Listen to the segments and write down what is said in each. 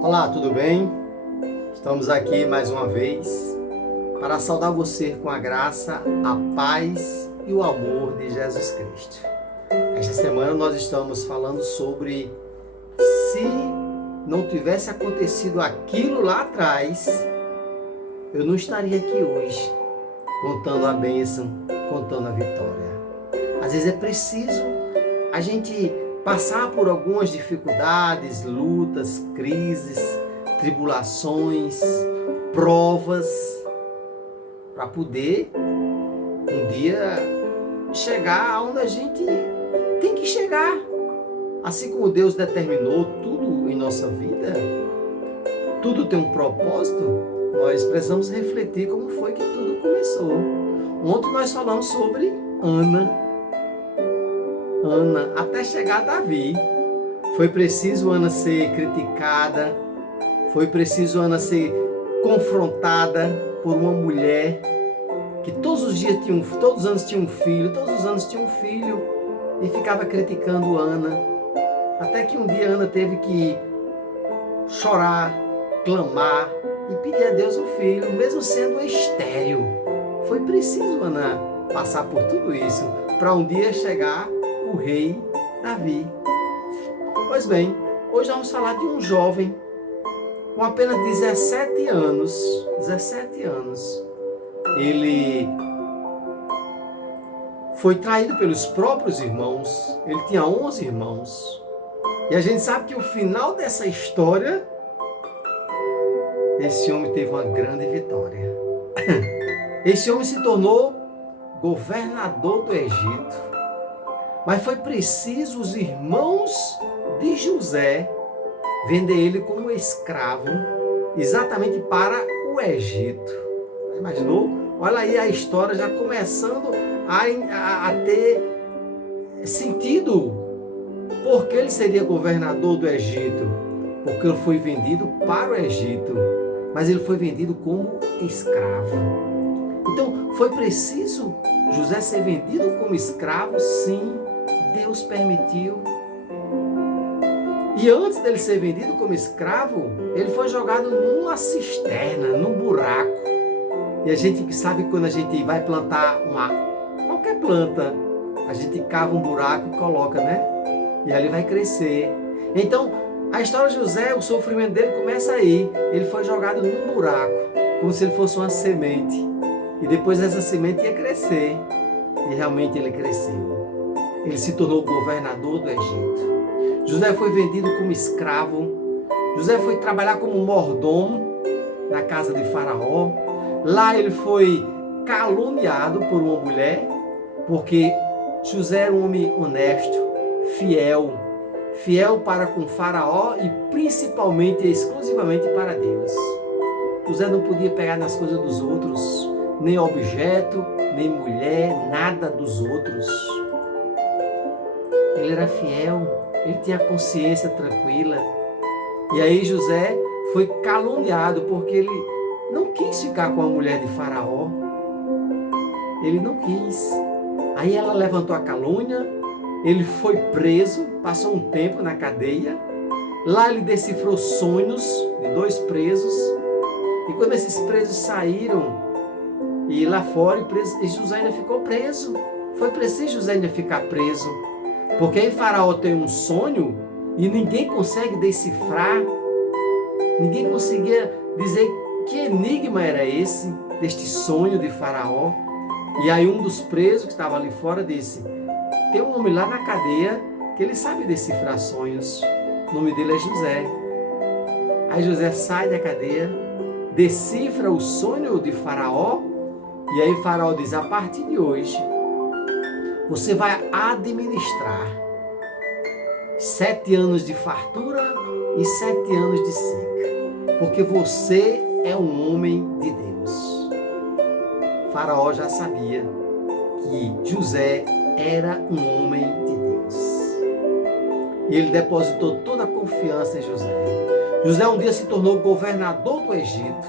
Olá, tudo bem? Estamos aqui mais uma vez para saudar você com a graça, a paz e o amor de Jesus Cristo. Esta semana nós estamos falando sobre se não tivesse acontecido aquilo lá atrás, eu não estaria aqui hoje contando a bênção, contando a vitória. Às vezes é preciso a gente passar por algumas dificuldades, lutas, crises, tribulações, provas, para poder um dia chegar aonde a gente tem que chegar. Assim como Deus determinou tudo em nossa vida, tudo tem um propósito, nós precisamos refletir como foi que tudo começou. Ontem nós falamos sobre Ana, até chegar a Davi. Foi preciso Ana ser criticada, foi preciso Ana ser confrontada por uma mulher que todos os anos tinha um filho e ficava criticando Ana. Até que um dia Ana teve que chorar, clamar e pedir a Deus o filho, mesmo sendo estéril. Foi preciso Ana passar por tudo isso para um dia chegar o rei Davi. Pois bem, hoje vamos falar de um jovem com apenas 17 anos. Ele foi traído pelos próprios irmãos. Ele tinha 11 irmãos. E a gente sabe que o final dessa história, esse homem teve uma grande vitória. Esse homem se tornou governador do Egito. Mas foi preciso os irmãos de José vender ele como escravo exatamente para o Egito. Imaginou? Olha aí a história já começando a ter sentido. Por que ele seria governador do Egito? Porque ele foi vendido para o Egito, mas ele foi vendido como escravo. Então, foi preciso José ser vendido como escravo? Sim, Deus permitiu. E antes dele ser vendido como escravo, ele foi jogado numa cisterna, num buraco. E a gente sabe que quando a gente vai plantar qualquer planta, a gente cava um buraco e coloca, né? E ali vai crescer. Então, a história de José, o sofrimento dele começa aí. Ele foi jogado num buraco, como se ele fosse uma semente. E depois essa semente ia crescer. E realmente ele cresceu. Ele se tornou governador do Egito. José foi vendido como escravo. José foi trabalhar como mordomo na casa de Faraó. Lá ele foi caluniado por uma mulher, porque José era um homem honesto, fiel para com Faraó e principalmente e exclusivamente para Deus. José não podia pegar nas coisas dos outros, nem objeto, nem mulher, nada dos outros. Ele era fiel, ele tinha a consciência tranquila. E aí José foi caluniado porque ele não quis ficar com a mulher de Faraó. Ele não quis. Aí ela levantou a calúnia, ele foi preso, passou um tempo na cadeia. Lá ele decifrou sonhos de 2 presos. E quando esses presos saíram, e lá fora, José ainda ficou preso. Foi preciso José ainda ficar preso. Porque aí Faraó tem um sonho e ninguém consegue decifrar, ninguém conseguia dizer que enigma era esse, deste sonho de Faraó. E aí um dos presos que estava ali fora disse, tem um homem lá na cadeia que ele sabe decifrar sonhos, o nome dele é José. Aí José sai da cadeia, decifra o sonho de Faraó, e aí Faraó diz, a partir de hoje, você vai administrar 7 anos de fartura e 7 anos de seca, porque você é um homem de Deus. Faraó já sabia que José era um homem de Deus. E ele depositou toda a confiança em José. José um dia se tornou governador do Egito.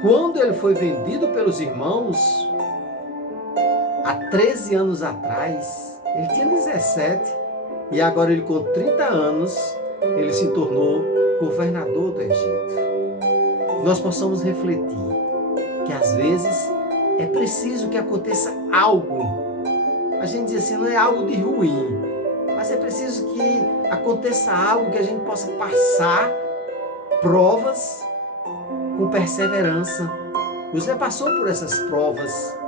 Quando ele foi vendido pelos irmãos, há 13 anos atrás, ele tinha 17, e agora ele com 30 anos, ele se tornou governador do Egito. Nós possamos refletir que às vezes é preciso que aconteça algo. A gente diz assim, não é algo de ruim, mas é preciso que aconteça algo que a gente possa passar provas com perseverança. José passou por essas provas,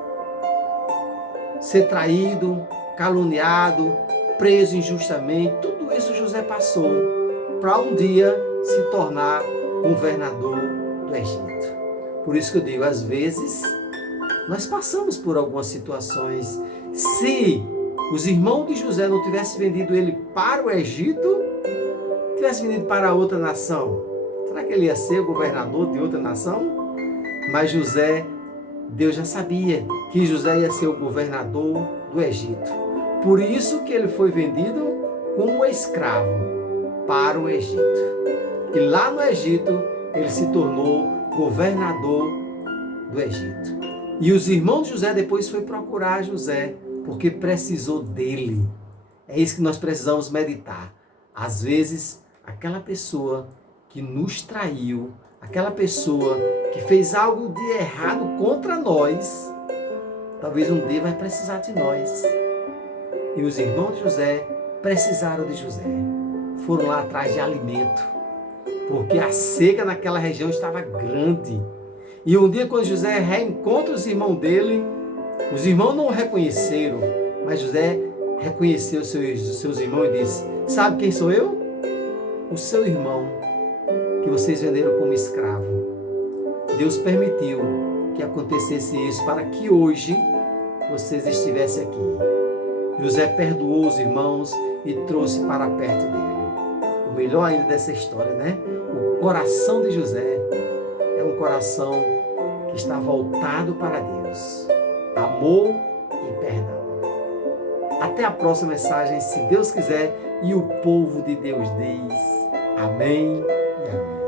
ser traído, caluniado, preso injustamente, tudo isso José passou para um dia se tornar governador do Egito. Por isso que eu digo, às vezes nós passamos por algumas situações. Se os irmãos de José não tivessem vendido ele para o Egito, tivessem vendido para outra nação, será que ele ia ser o governador de outra nação? Mas José, Deus já sabia que José ia ser o governador do Egito. Por isso que ele foi vendido como escravo para o Egito. E lá no Egito, ele se tornou governador do Egito. E os irmãos de José depois foi procurar José, porque precisou dele. É isso que nós precisamos meditar. Às vezes, aquela pessoa que nos traiu, aquela pessoa que fez algo de errado contra nós, talvez um dia vai precisar de nós. E os irmãos de José precisaram de José. Foram lá atrás de alimento, porque a seca naquela região estava grande. E um dia, quando José reencontra os irmãos dele, os irmãos não o reconheceram, mas José reconheceu seus irmãos e disse: sabe quem sou eu? O seu irmão, que vocês venderam como escravo. Deus permitiu que acontecesse isso para que hoje vocês estivessem aqui. José perdoou os irmãos e trouxe para perto dele. O melhor ainda dessa história, né? O coração de José é um coração que está voltado para Deus. Amor e perdão. Até a próxima mensagem, se Deus quiser, e o povo de Deus diz amém e amém.